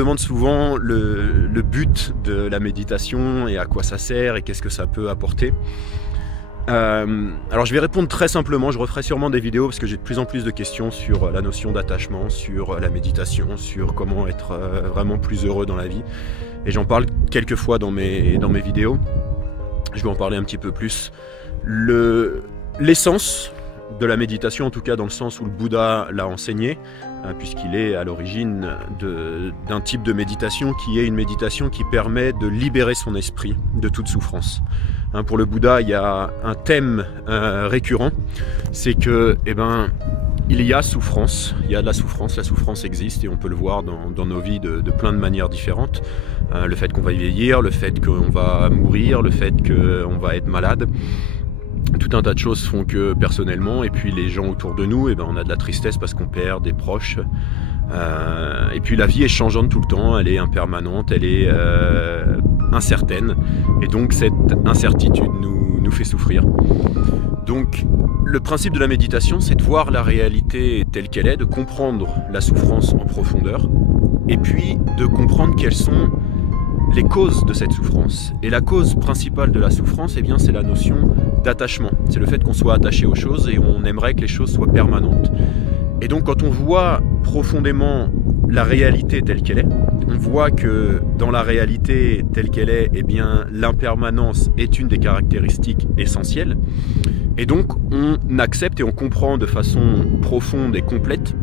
demande souvent le but de la méditation et à quoi ça sert et qu'est-ce que ça peut apporter. Alors je vais répondre très simplement, je referai sûrement des vidéos parce que j'ai de plus en plus de questions sur la notion d'attachement, sur la méditation, sur comment être vraiment plus heureux dans la vie. Et j'en parle quelques fois dans mes vidéos. Je vais en parler un petit peu plus. L'essence de la méditation, en tout cas dans le sens où le Bouddha l'a enseigné, puisqu'il est à l'origine d'un type de méditation qui est une méditation qui permet de libérer son esprit de toute souffrance. Pour le Bouddha, il y a un thème récurrent, c'est que il y a souffrance, il y a de la souffrance existe et on peut le voir dans nos vies de plein de manières différentes. Le fait qu'on va vieillir, le fait qu'on va mourir, le fait qu'on va être malade. Tout un tas de choses font que personnellement, et puis les gens autour de nous, on a de la tristesse parce qu'on perd des proches. Et puis la vie est changeante tout le temps, elle est impermanente, elle est incertaine. Et donc cette incertitude nous fait souffrir. Donc le principe de la méditation, c'est de voir la réalité telle qu'elle est, de comprendre la souffrance en profondeur, et puis de comprendre quelles sont les causes de cette souffrance. Et la cause principale de la souffrance, c'est la notion d'attachement. C'est le fait qu'on soit attaché aux choses et on aimerait que les choses soient permanentes. Et donc quand on voit profondément la réalité telle qu'elle est, on voit que dans la réalité telle qu'elle est, l'impermanence est une des caractéristiques essentielles. Et donc on accepte et on comprend de façon profonde et complète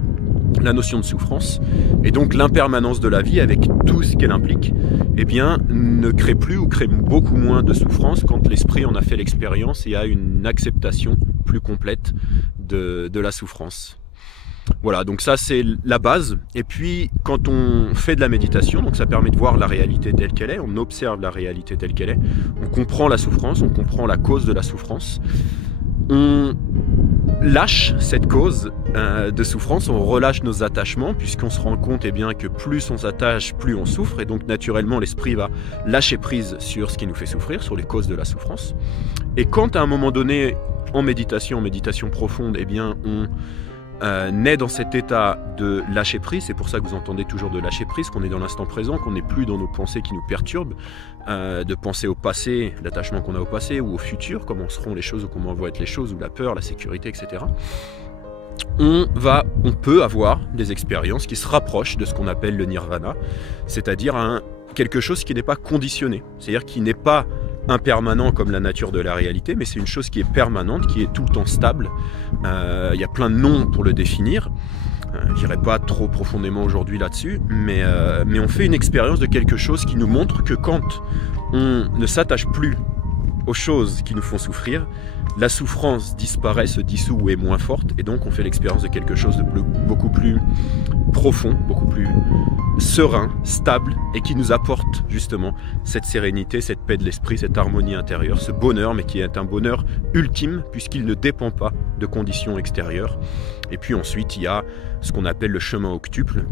la notion de souffrance, et donc l'impermanence de la vie avec tout ce qu'elle implique, ne crée plus ou crée beaucoup moins de souffrance quand l'esprit en a fait l'expérience et a une acceptation plus complète de la souffrance. Voilà, donc ça c'est la base. Et puis quand on fait de la méditation, donc ça permet de voir la réalité telle qu'elle est, on observe la réalité telle qu'elle est, on comprend la souffrance, on comprend la cause de la souffrance, on lâche cette cause de souffrance, on relâche nos attachements puisqu'on se rend compte que plus on s'attache, plus on souffre, et donc naturellement l'esprit va lâcher prise sur ce qui nous fait souffrir, sur les causes de la souffrance. Et quand à un moment donné, en méditation profonde, on est dans cet état de lâcher prise, c'est pour ça que vous entendez toujours de lâcher prise, qu'on est dans l'instant présent, qu'on n'est plus dans nos pensées qui nous perturbent, de penser au passé, l'attachement qu'on a au passé ou au futur, comment seront les choses ou comment vont être les choses, ou la peur, la sécurité, etc. On peut avoir des expériences qui se rapprochent de ce qu'on appelle le nirvana, c'est-à-dire quelque chose qui n'est pas conditionné, c'est-à-dire qui n'est pas impermanent comme la nature de la réalité, mais c'est une chose qui est permanente, qui est tout le temps stable. Il y a plein de noms pour le définir. Je n'irai pas trop profondément aujourd'hui là-dessus, mais on fait une expérience de quelque chose qui nous montre que quand on ne s'attache plus aux choses qui nous font souffrir, la souffrance disparaît, se dissout ou est moins forte, et donc on fait l'expérience de quelque chose de beaucoup plus profond, beaucoup plus serein, stable, et qui nous apporte justement cette sérénité, cette paix de l'esprit, cette harmonie intérieure, ce bonheur, mais qui est un bonheur ultime puisqu'il ne dépend pas de conditions extérieures. Et puis ensuite il y a ce qu'on appelle le chemin octuple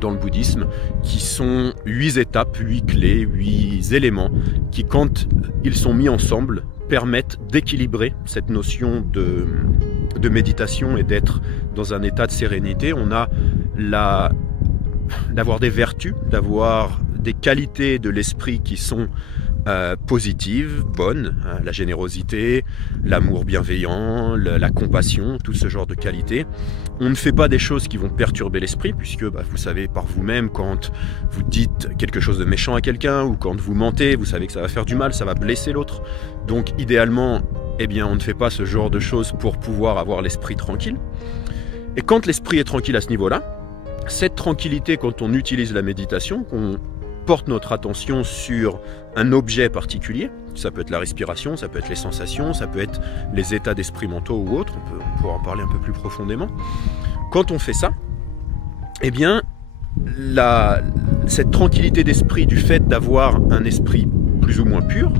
dans le bouddhisme, qui sont 8 étapes, 8 clés, 8 éléments qui, quand ils sont mis ensemble, permettent d'équilibrer cette notion de méditation et d'être dans un état de sérénité. On a d'avoir des vertus, d'avoir des qualités de l'esprit qui sont positives, bonnes, la générosité, l'amour bienveillant, la compassion, tout ce genre de qualités. On ne fait pas des choses qui vont perturber l'esprit, puisque vous savez par vous-même, quand vous dites quelque chose de méchant à quelqu'un, ou quand vous mentez, vous savez que ça va faire du mal, ça va blesser l'autre. Donc idéalement, on ne fait pas ce genre de choses pour pouvoir avoir l'esprit tranquille. Et quand l'esprit est tranquille à ce niveau-là, cette tranquillité, quand on utilise la méditation, qu'on porte notre attention sur un objet particulier, ça peut être la respiration, ça peut être les sensations, ça peut être les états d'esprit mentaux ou autres, on pourra en parler un peu plus profondément. Quand on fait ça, cette tranquillité d'esprit du fait d'avoir un esprit plus ou moins pur,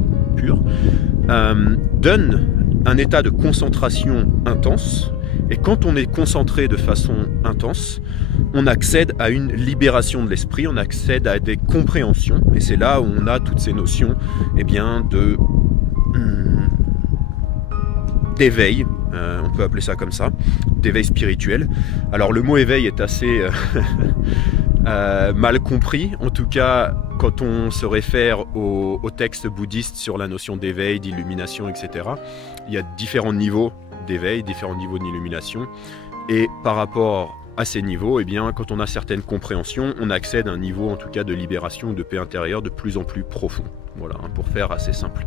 donne un état de concentration intense. Et quand on est concentré de façon intense, on accède à une libération de l'esprit, on accède à des compréhensions. Et c'est là où on a toutes ces notions d'éveil, on peut appeler ça comme ça, d'éveil spirituel. Alors le mot éveil est assez mal compris. En tout cas, quand on se réfère aux textes bouddhistes sur la notion d'éveil, d'illumination, etc., il y a différents niveaux d'éveil, différents niveaux d'illumination. Et par rapport à ces niveaux, eh bien, quand on a certaines compréhensions, on accède à un niveau en tout cas de libération, de paix intérieure de plus en plus profond. Voilà, pour faire assez simple.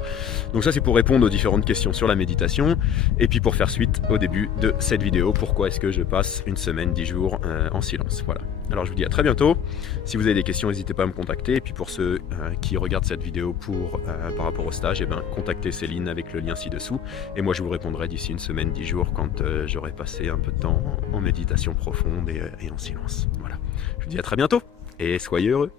Donc ça c'est pour répondre aux différentes questions sur la méditation. Et puis pour faire suite au début de cette vidéo, pourquoi est-ce que je passe une semaine, 10 jours en silence. Voilà. Alors je vous dis à très bientôt. Si vous avez des questions, n'hésitez pas à me contacter. Et puis pour ceux qui regardent cette vidéo par rapport au stage, eh ben, contactez Céline avec le lien ci-dessous. Et moi je vous répondrai d'ici une semaine, 10 jours, quand j'aurai passé un peu de temps en méditation profonde et en silence. Voilà. Je vous dis à très bientôt et soyez heureux.